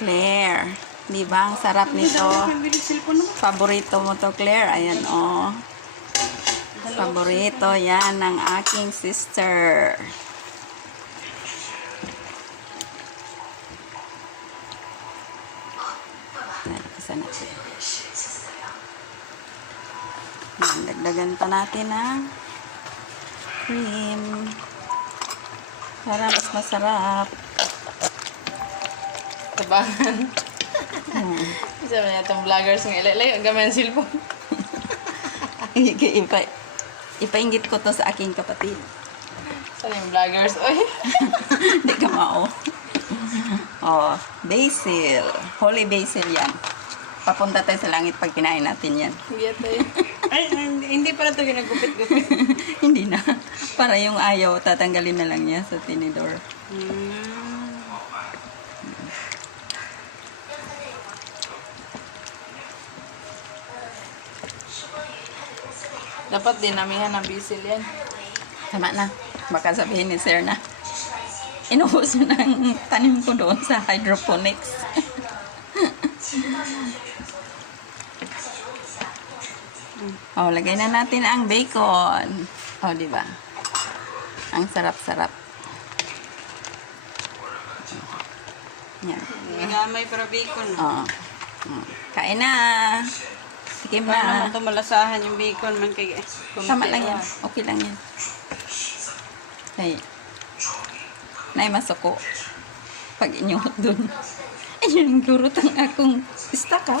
Claire. Di ba? Ang sarap nito. Paborito mo to, Claire. Ayan, oh. Paborito yan ng aking sister. Isa natin. Yan, dagdagan pa natin ng cream. Para mas masarap. Tabangan. Sabi niya itong vloggers ng ilalay. Ang gamay ang cellphone. Ipainggit ko to sa aking kapatid. Saan yung vloggers? Oy. Hindi ka mao. Oh, basil. Holy basil yan. Papunta tayo sa langit pag kinain natin yan. Hindi tayo. Ay, hindi pala ito ginagupit-gupit. Hindi na. Para yung ayaw, tatanggalin na lang niya sa tinidor. Dapat dinamihan ng bisil yan. Tama na. Baka sabihin ni Sir na inubos mo ng tanim ko doon sa hydroponics. Oh, lagay na natin ang bacon. Oh, di ba? Ang sarap-sarap. Yan. Nagamay para bacon. Oh. Kain na. Tikim Para na. naman ito malasahan yung bacon man kay... Tama lang yan. Okay lang yan. Ay. Nay, masuko. Pag inyuhot dun. Ayun, gurot ang akong istak, ha?